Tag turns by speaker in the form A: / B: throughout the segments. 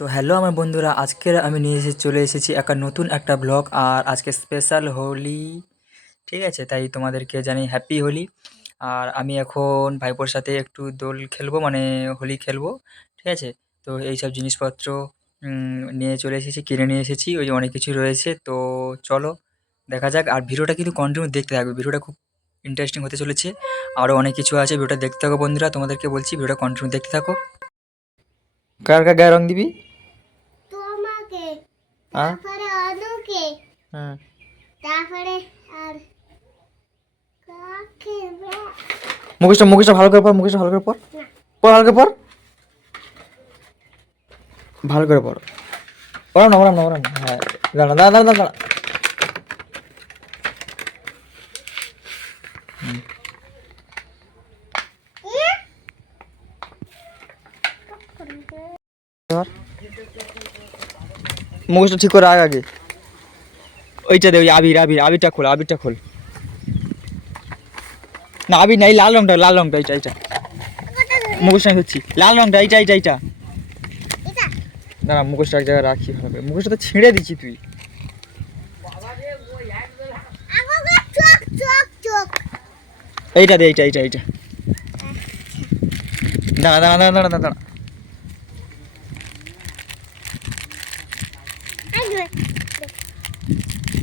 A: তো হ্যালো আমার বন্ধুরা, আজকের আমি নিয়ে এসে চলে এসেছি একটা নতুন একটা ব্লগ আর আজকে স্পেশাল হোলি, ঠিক আছে? তাই তোমাদেরকে জানি হ্যাপি হোলি। আর আমি এখন ভাইপোর সাথে একটু দোল খেলব মানে হোলি খেলব, ঠিক আছে? তো এইসব জিনিসপত্র নিয়ে চলে এসেছি, কিনে নিয়ে এসেছি, ওই যে অনেক কিছু রয়েছে। তো চলো, দেখা যাক। আর ভিডিওটা কিন্তু কন্টিনিউ দেখতে থাকবে, ভিডিওটা খুব ইন্টারেস্টিং হতে চলেছে। আরও অনেক কিছু আছে, ভিডিওটা দেখতে থাকো বন্ধুরা, তোমাদেরকে বলছি, ভিডিওটা কন্টিনিউ দেখতে থাকো। কার কার গায়ে রং দিবি?
B: তারপরে অনুকে।
A: হুম
B: তারপরে আর?
A: মুখেশটা মুখেশটা ভালো করে পর মুখেশটা ভালো করে পর পর ভালো করে পর ভালো করে পর ওরাম না ওরাম না ওরাম হ্যাঁ দাঁড়া দাঁড়া দাঁড়া দাঁড়া। মুখেশটা ঠিক করে আগে আগে। ওইটা দে আবির আবির, আবিরটা খোল আবিরটা খোল। না, আবির না, এই লাল রংটা লাল রংটা, এইটা এইটা। মুখোশ আমি হচ্ছি। লাল রংটা, এইটা এইটা এইটা। দাঁড়া, মুখোশটা এক জায়গায় রাখি করে মুখোশটা তো ছিঁড়ে দিচ্ছি তুই। এইটা দে, এইটা এইটা এইটা। দাঁড়া দাঁড়া দাঁড়া দাঁড়া দাঁড়া।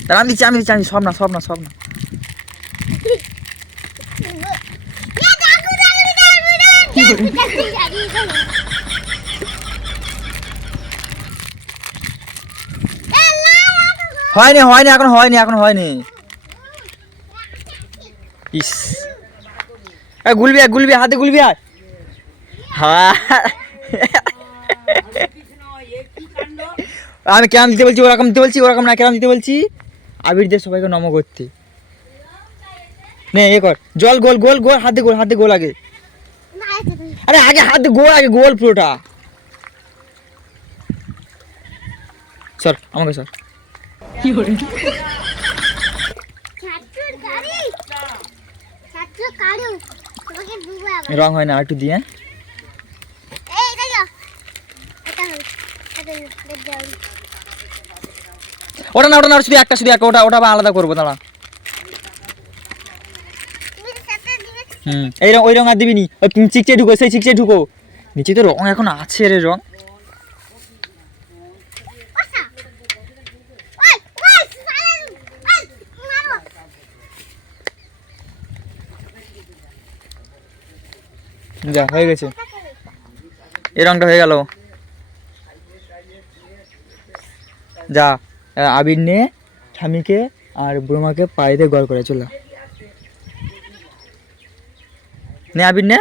A: দাঁড়া আমি দিচ্ছি, আমি সব না সব না সব না। হয়নি হয়নি, এখন হয়নি এখন হয়নি। ইস। গুলবি আয়, গুলবি হাতে গুলবি আয়। হ্যাঁ। আমি কেমন দিতে বলছি, ওরকম দিতে বলছি, ওরকম না কেমন দিতে বলছি? আবির দিয়ে সবাইকে নম করতে। নে এ কর। জল গোল গোল গোল হাতে গোল হাতে গোল আগে। আরে আগে হাতে গোল আগে গোল পুরোটা। স্যার আমাকে স্যার
B: ছাত্র কারু
A: রং হয় না আর একটু দিয়ে।
B: এই দেখো এটা হল এটা দেখ দাও।
A: ওটা না ওটা না শুধু একটা শুধু একটা, ওটা ওটা আলাদা করব, দাঁড়া। হুম, এই রং, ওই রং আর দিবি নি। ওই চিকচে ঢুকো, সেই চিকচে ঢুকো। নিচে তো রং এখন আছে রে রং। যা, হয়ে গেছে। এই রংটা হয়ে গেল। যা। আবির নে ঠামিকে আর ব্রহ্মাকে পায়েতে গড় করে, চলে। নে আবির নে।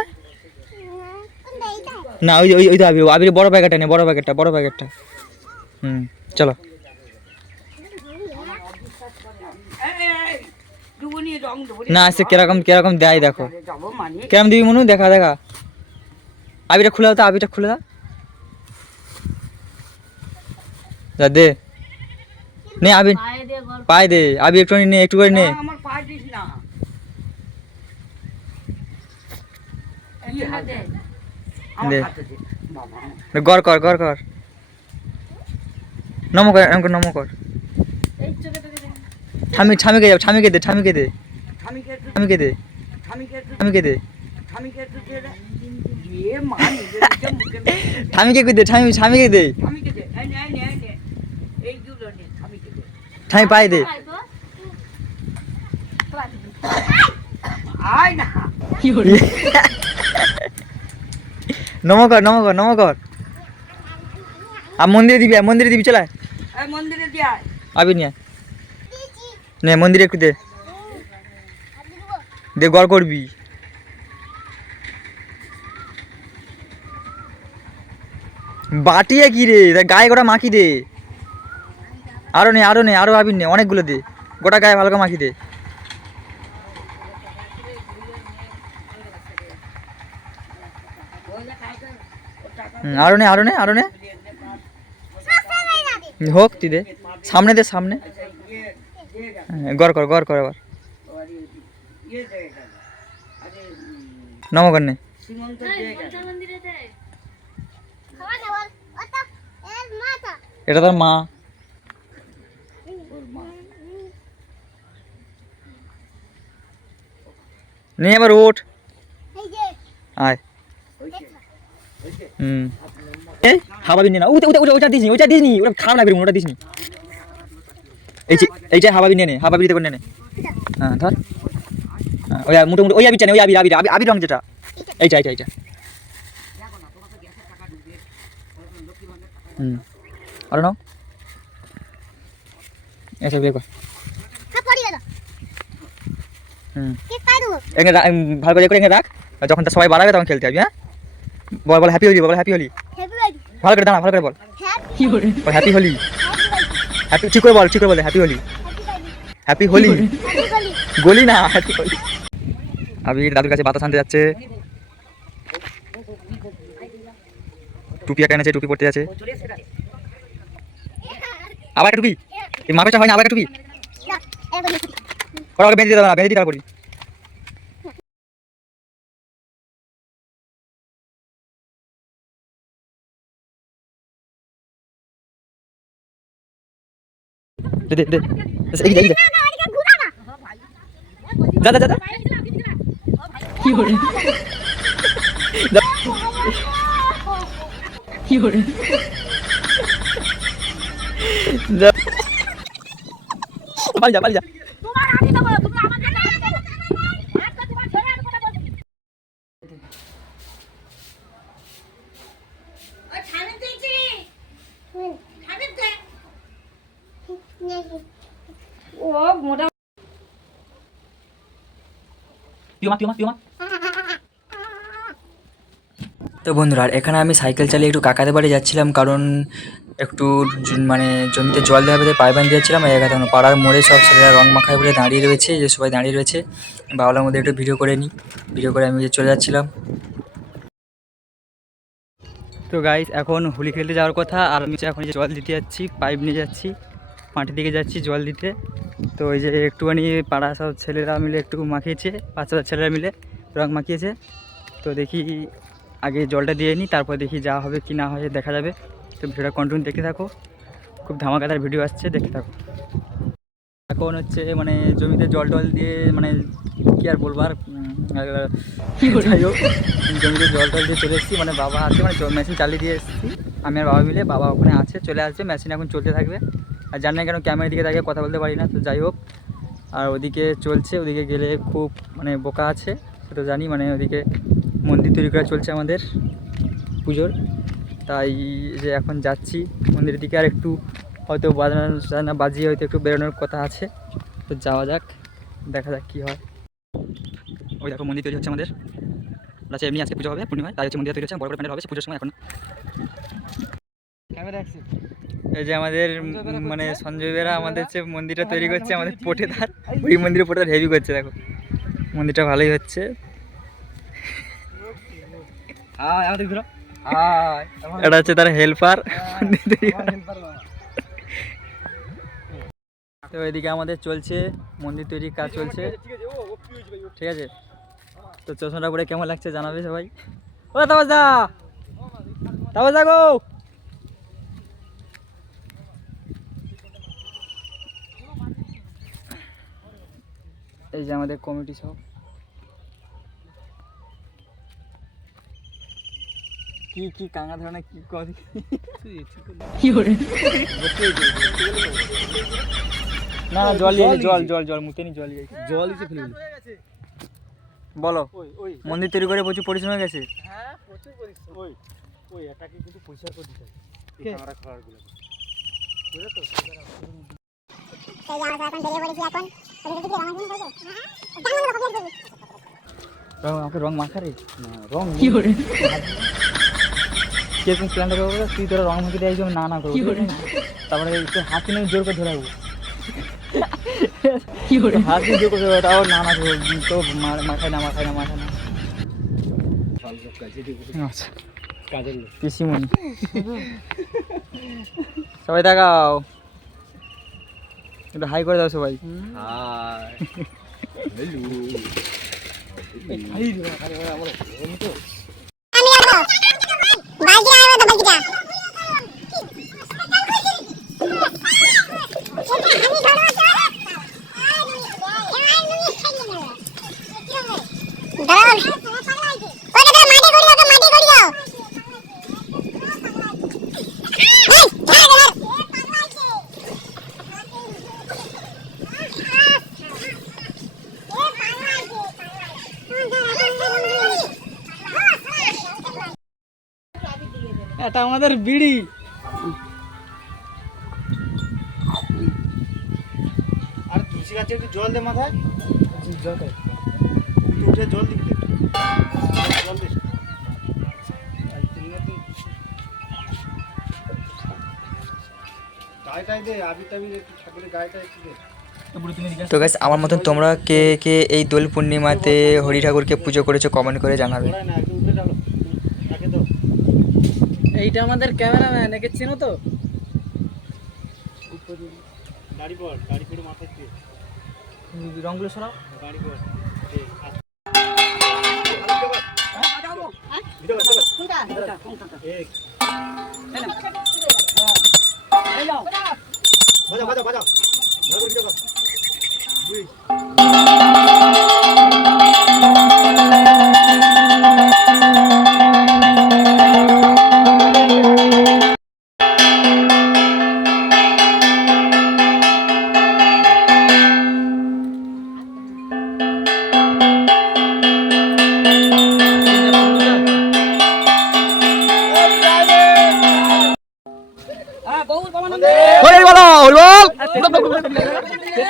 A: না, ওই ওই ওই তো আবির আবির বড় প্যাকেটটা নে, বড় প্যাকেটটা বড় প্যাকেটটা হুম, চলো। না, সে কীরকম কীরকম দেয়, দেখো। কেমন দিবি মনু? দেখা দেখা। আবিটা খুলে দাও তো আবিটা খুলে দাও। দে। নে আবি পায়ে দে। আবি একটু নে একটু করে নে
C: আমার পা দিস না।
A: গড় কর গড় কর। নম কর করে নম কর। ঠামি ঠামিকে যাও ঠামিকে দে ঠামিকে দে। ঠামিকে দে। ঠামিকে দে।
C: দিয়ে দে। দিয়ে মা নিজে নিজে মুখে মুখে দে।
A: কই দে ঠামি ঠামিকে দে
C: স্বামীকে দে। এই নে, এই নে, এই নে। এইগুলো নে, স্বামীকে দে।
A: ঠামি পায়ে দে নম কর নম কর নম কর আর মন্দিরে দিবি মন্দিরে দিবি
C: মন্দিরে দিয়ে আয়।
A: আবি নিয়ে। নে মন্দিরে একটু দে। দে গড় করবি। বাটিয়ে কি রে? গায়ে গোটা মাখি দে। আরও নে আরও নে আরও আবির নে অনেকগুলো দে। গোটা গায়ে ভালো করে মাখি দে। আরও নে আরও নে আরও নে। হোক তুই দে। সামনে দে সামনে। হ্যাঁ, গড় কর গড় কর আবার। নমকর নে?
B: ওটা এর
A: এটা তার মা। নিয়ে
B: এই যে।
A: আয়। হুম। এই হাওয়া বিন না? ওটা ওটা ওটা দিসনি ওটা দিসনি। ওটা খারাপ লাগবে ওটা দিসনি। এই এইটা হাওয়া বিন নে হাওয়া বিন করে নে। হ্যাঁ ধর। হ্যাঁ, ওই মোটামুটি ওই আবিরটা নে ওই আবির আবির আবির আবির রং যেটা। এইটা এইটা এইটা। হুম। আর নাও। এসব দেখো
B: হ্যাঁ পড়ে গেল
A: হুম
B: কে পাই দেবো
A: এখানে রা- উম, ভালো করে এখানে রাখ। যখন তা সবাই বাড়াবে তখন খেলতে হবে হ্যাঁ? বল বল হ্যাপি হোলি বল হ্যাপি হোলি। ভালো করে দাঁড়া ভালো করে বল।
B: হ্যাপি
A: হোলি।
B: হ্যাপি
A: ঠিক করে বল ঠিক করে বল হ্যাপি হোলি।
B: হ্যাপি
A: হোলি।
B: গলি
A: না হ্যাপি হোলি। আবির দাদুর কাছে বাতাস আনতে যাচ্ছে। টুপি একটা এনেছে টুপি পড়তে যাচ্ছে। আবার একটা টুপি? মাপেটা হয় না আবার একটা টুপি? ওরা ওকে বেঁধে দিতে হবে না বেঁধে দিতে তারপরে দে দে দে এই দে এই দে
B: ঘুরা না
A: যা যা যা যা। যা। যা। পালিয়ে যা তো বন্ধুরা এখানে আমি সাইকেল চালিয়ে একটু কাকাদের বাড়ি যাচ্ছিলাম কারণ একটু মানে জমিতে জল দেওয়া হবে পাইপ বান দিয়েছিলাম এখানে পাড়ার মোড়ে সব ছেলেরা রং মাখায় বলে দাঁড়িয়ে রয়েছে, যে সবাই দাঁড়িয়ে রয়েছে। বাউলার মধ্যে একটু ভিডিও করে নিই, ভিডিও করে আমি চলে যাচ্ছিলাম। তো গাইস এখন হোলি খেলতে যাওয়ার কথা, আর আমি এখন যে জল দিতে যাচ্ছি, পাইপ নিয়ে যাচ্ছি মাটির দিকে যাচ্ছি জল দিতে। তো ওই যে একটুখানি পাড়া সব ছেলেরা মিলে একটু মাখিয়েছে বাচ্চা ছেলেরা মিলে রং মাখিয়েছে। তো দেখি আগে জলটা দিয়ে নিই, তারপর দেখি যা হবে কি না হয় দেখা যাবে। তো ভিডিওটা কন্টিনিউ দেখতে থাকো। খুব ধামাকাদার ভিডিও আসছে দেখতে থাকো। এখন হচ্ছে মানে জমিতে জল টল দিয়ে মানে কি আর বলব আর যাই হোক জমিতে জল টল দিয়ে চলে এসেছি মানে বাবা আছে মানে মেশিন চালিয়ে দিয়ে এসেছি। আমি আর বাবা মিলে বাবা ওখানে আছে চলে আসবে মেশিন এখন চলতে থাকবে। আর জানি না কেন ক্যামেরার দিকে তাকিয়ে কথা বলতে পারি না তো যাই হোক। আর ওদিকে চলছে ওদিকে গেলে খুব মানে বোকা আছে সে তো জানি মানে ওদিকে মন্দির তৈরি করা চলছে আমাদের পুজোর। তাই যে এখন যাচ্ছি মন্দিরের দিকে আর একটু হয়তো বাজানা বাজিয়ে হয়তো একটু বেরোনোর কথা আছে। তো যাওয়া যাক দেখা যাক কী হয়। ওই দেখো মন্দির তৈরি হচ্ছে আমাদের। আচ্ছা এমনি আজকে পুজো হবে পূর্ণিমায় তাই হচ্ছে মন্দির তৈরি হচ্ছে বড় বড় প্যান্ডেল হবে পুজোর সময় এখন। এই যে আমাদের মানে সঞ্জয় বেরা আমাদের যে মন্দিরটা তৈরি করছে আমাদের পটেদার। ওই মন্দিরে পটেদার হেভি করছে দেখো। মন্দিরটা ভালোই হচ্ছে। এটা হচ্ছে তার হেল্পার তো এদিকে আমাদের চলছে, মন্দির তৈরির কাজ চলছে। ঠিক আছে? তো চশমাটা পরে কেমন লাগছে জানাবে সবাই? ও তাবাস দা তাবাস দা গো! এই যে আমাদের কমিটি সব। কি কি কাঙা ধরনের কি করি? না না, জল জল জল জল মুতে নি জল জল বলো মন্দির তৈরি করে প্রচুর পরিশ্রম হয়ে গেছে?
B: জানো না কবে
A: রং আমাকে রং মাখা রে? রং কি করে? কীরকম প্ল্যানটা করব তুই তোরা রং মাখিয়ে দেয় না না করব তারপরে একটু হাত নিয়ে জোর করে ধরে রাখব কি করে হাত দিয়ে জোর করে ধরে তাও না না করব তো মা- মাখায় না মাখায় না মাখায় না আচ্ছা পিসিমণি সবাই দেখাও একটু হাই করে দাও সবাই
B: বালতি
D: এটা আমাদের বিড়ি।
E: আর তুলসী গাছে একটু জল দে মাথায়। তুই উঠে জল দিবি তো। জল দিস
A: গাইস আমার মতন তোমরা কে কে এই দোল পূর্ণিমাতে হরি ঠাকুরকে পুজো করেছ কমেন্ট করে জানাবে
E: ওরাই না একটু উঠে ডালো তাকে তো
D: এইটা আমাদের ক্যামেরাম্যান একে চেনো তো? রংগুলো সরাও।
E: বাজাও বাজাও বাজাও। ভালো করে ভিডিও কর। দুই। তো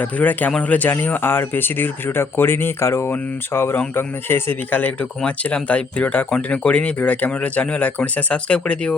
E: বন্ধুরা, ভিডিওটা কেমন হলো জানিও, আর বেশি দূর ভিডিওটা করিনি, কারণ সব রং টং মেখে এসে বিকালে একটু ঘুমাচ্ছিলাম, তাই ভিডিওটা কন্টিনিউ করিনি। ভিডিওটা কেমন হলো জানিও লাইক কমেন্ট সাবস্ক্রাইব করে দিও।